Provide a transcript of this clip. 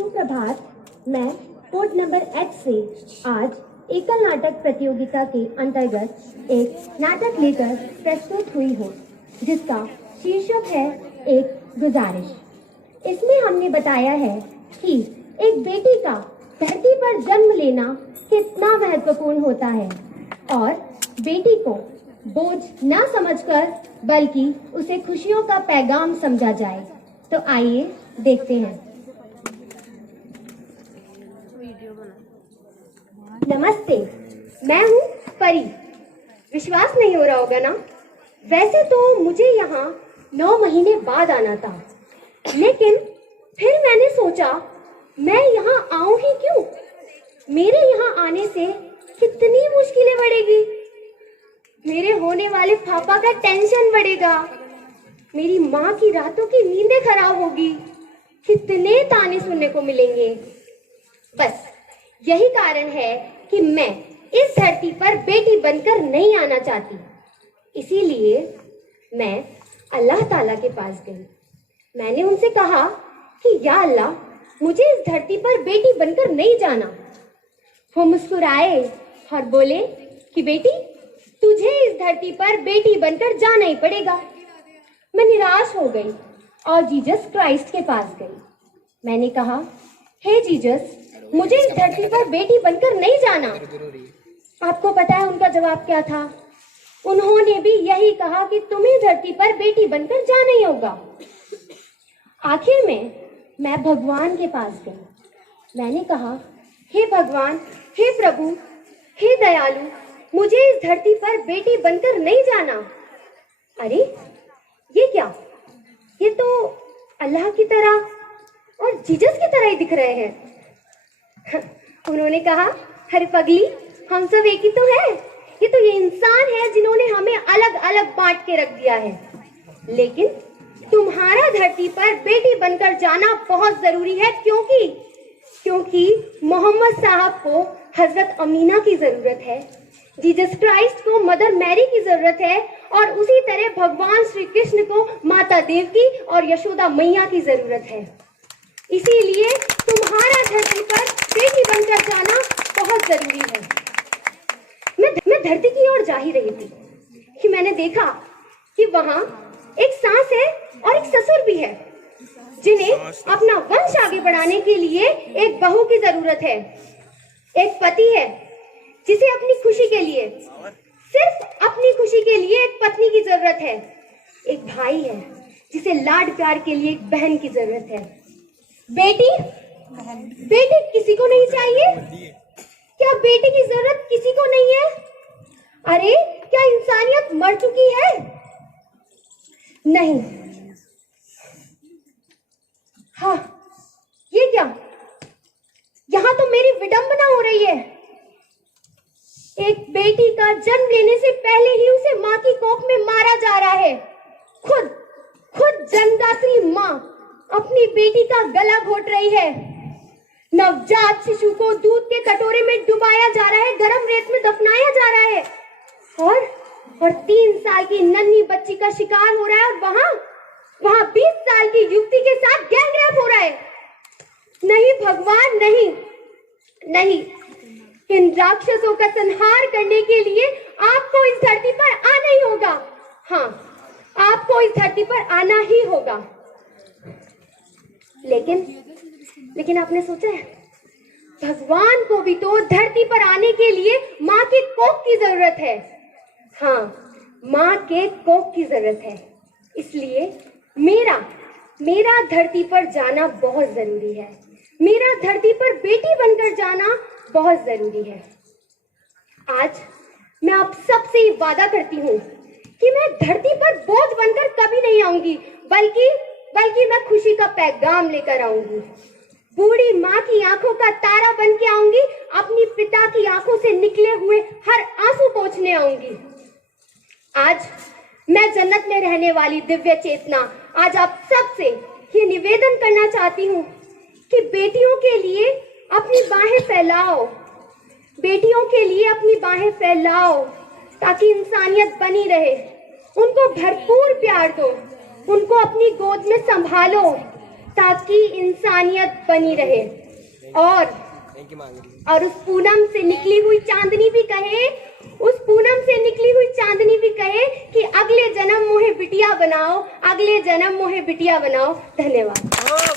सुप्रभात। मैं code number H से आज एकल नाटक प्रतियोगिता के अंतर्गत एक नाटक लेकर प्रस्तुत हुई हूँ, जिसका शीर्षक है एक गुजारिश। इसमें हमने बताया है कि एक बेटी का धरती पर जन्म लेना कितना महत्वपूर्ण होता है और बेटी को बोझ न समझकर बल्कि उसे खुशियों का पैगाम समझा जाए। तो आइए देखते हैं। नमस्ते, मैं हूँ परी। विश्वास नहीं हो रहा होगा ना? वैसे तो मुझे यहाँ 9 महीने बाद आना था, लेकिन फिर मैंने सोचा मैं यहाँ आऊं ही क्यों? मेरे यहाँ आने से कितनी मुश्किलें बढ़ेगी। मेरे होने वाले पापा का टेंशन बढ़ेगा, मेरी माँ की रातों की नींदें खराब होगी, कितने ताने सुनने को मिलेंगे। बस यही कारण है कि मैं इस धरती पर बेटी बनकर नहीं आना चाहती। इसीलिए मैं अल्लाह ताला के पास गई। मैंने उनसे कहा कि या अल्लाह, मुझे इस धरती पर बेटी बनकर नहीं जाना। वो मुस्कुराए और बोले कि बेटी, तुझे इस धरती पर बेटी बनकर जाना ही पड़ेगा। मैं निराश हो गई और जीसस क्राइस्ट के पास गई। मैंने कहा, हे जीसस, मुझे इस धरती पर बेटी बनकर नहीं जाना। आपको पता है उनका जवाब क्या था? उन्होंने भी यही कहा कि तुम्हें धरती पर बेटी बनकर जाना ही होगा। आखिर में मैं भगवान के पास गई। मैंने कहा, हे भगवान, हे प्रभु, हे दयालु, मुझे इस धरती पर बेटी बनकर नहीं जाना। अरे ये क्या? ये तो अल्लाह की तरह और जीसस की तरह ही दिख रहे हैं। उन्होंने कहा, अरे पगली, हम सब एक ही तो है। ये तो ये इंसान है जिन्होंने हमें अलग अलग बांट के रख दिया है, लेकिन तुम्हारा धरती पर बेटी बनकर जाना बहुत जरूरी है, क्योंकि मोहम्मद साहब को हजरत अमीना की जरूरत है, जीसस क्राइस्ट को मदर मैरी की जरूरत है, और उसी तरह भगवान श्री कृष्ण को माता देवकी और यशोदा मैया की जरूरत है। इसीलिए तुम्हारा धरती पर बेटी बनकर जाना बहुत जरूरी है। मैं धरती की ओर जा ही रही थी कि मैंने देखा कि वहां एक सास है और एक ससुर भी है, जिन्हें अपना वंश आगे बढ़ाने के लिए एक बहू की जरूरत है। एक पति है जिसे अपनी खुशी के लिए, सिर्फ अपनी खुशी के लिए एक पत्नी की जरूरत है। एक भाई है जिसे लाड प्यार के लिए एक बहन की जरूरत है। बेटी किसी को नहीं चाहिए? क्या बेटी की जरूरत किसी को नहीं है? अरे क्या इंसानियत मर चुकी है? नहीं। हाँ, ये क्या? यहाँ तो मेरी विडंबना हो रही है। एक बेटी का जन्म लेने से पहले ही उसे माँ की कोख में मारा जा रहा है। खुद जन्मदात्री माँ अपनी बेटी का गला घोट रही है। नवजात शिशु को दूध के कटोरे में डुबाया जा रहा है, गरम रेत में दफनाया जा रहा है, और 3 साल की नन्ही बच्ची का शिकार हो रहा है, और वहां 20 साल की युवती के साथ गैंगरेप हो रहा है। नहीं भगवान, नहीं। इन राक्षसों का संहार करने के लिए आपको इस धरती पर आना ही होगा। हाँ, आपको इस धरती पर आना ही होगा। लेकिन आपने सोचा है, भगवान को भी तो धरती पर आने के लिए माँ के कोख की जरूरत है। हाँ, माँ के कोख की जरूरत है। इसलिए मेरा धरती पर जाना बहुत जरूरी है। मेरा धरती पर बेटी बनकर जाना बहुत जरूरी है। आज मैं आप सबसे वादा करती हूँ कि मैं धरती पर बोझ बनकर कभी नहीं आऊंगी, बल्कि मैं खुशी का पैगाम लेकर आऊंगी। बूढ़ी माँ की आंखों का तारा बन के आऊंगी, अपनी पिता की आंखों से निकले हुए हर आंसू पोंछने आऊंगी। आज मैं जन्नत में रहने वाली दिव्य चेतना आज आप सबसे ये निवेदन करना चाहती हूँ कि बेटियों के लिए अपनी बाहें फैलाओ, बेटियों के लिए अपनी बाहें फैलाओ, ताकि इंसानियत बनी रहे। उनको भरपूर प्यार दो, उनको अपनी गोद में संभालो, ताकि इंसानियत बनी रहे। और उस पूनम से निकली हुई चांदनी भी कहे, उस पूनम से निकली हुई चांदनी भी कहे कि अगले जन्म मोहे बिटिया बनाओ, अगले जन्म मोहे बिटिया बनाओ। धन्यवाद।